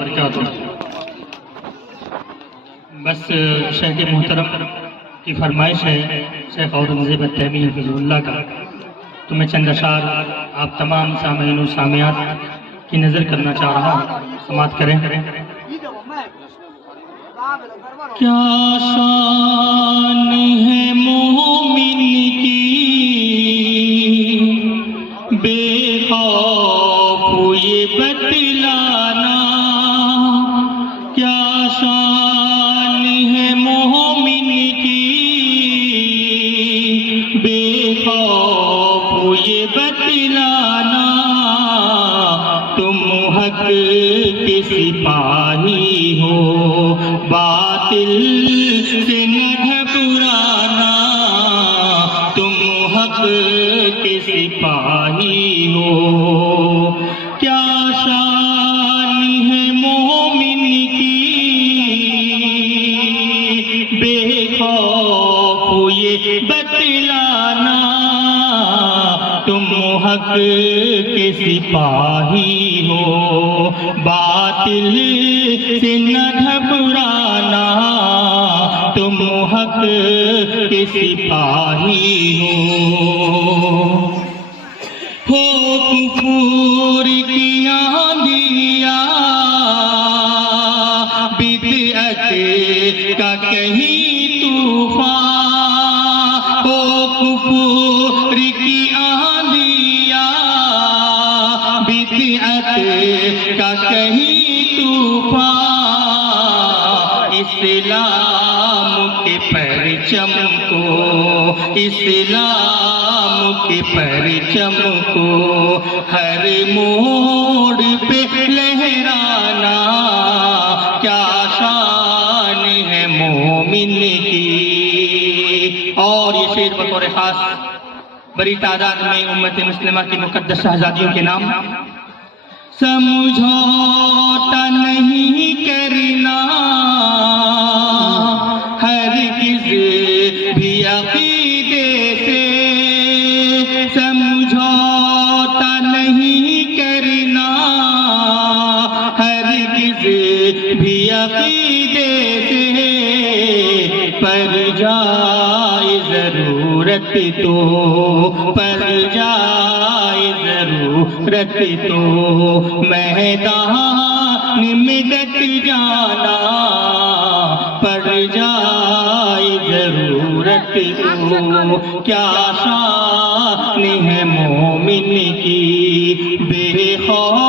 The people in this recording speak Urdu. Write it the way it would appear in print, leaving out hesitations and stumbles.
وبرکاتہ۔ بس شیخ محترم کی فرمائش ہے شیخ اورنگزیب التیمی حفظہ اللہ کا، تو میں چند اشعار آپ تمام سامعین و سامعات کی نظر کرنا چاہ رہا ہوں، سماعت کریں۔ کیا شان ہے مومن کی بے خوف یہ بتلانا، کیا شان ہے مومن کی بے خوف یہ بتلانا، تم حق کے سپاہی ہو باطل سے نہ گھبرانا، تم حق کے سپاہی ہو۔ کیا شان ہے مومن کی بے خوف یہ بتلانا، تم حق کے سپاہی ہو باطل سے نہ گھبرانا، تم حق کے سپاہی ہو کفر کی آندھیاں بدعت کا کہیں طوفان، ہو کفر کی آندھیاں بدعت کا کہیں طوفان، اسلام کے پرچم کو، اسلام کے پرچم کو ہر موڑ پہ لہرانا، کیا شان ہے مومن کی۔ اور یہ شعر بطور خاص بڑی تعداد میں امت مسلمہ کی مقدس شہزادیوں کے نام۔ سمجھوتا نہیں کرنا ہرگز بھی عقیدے سے، سمجھوتا نہیں کرنا ہرگز بھی عقیدے سے، پر جائے ضرورت تو، پر جائے ضرورت تو میدان میں ڈٹ جانا، پر جائے ضرورت تو۔ کیا شان ہے مومن کی بے خوف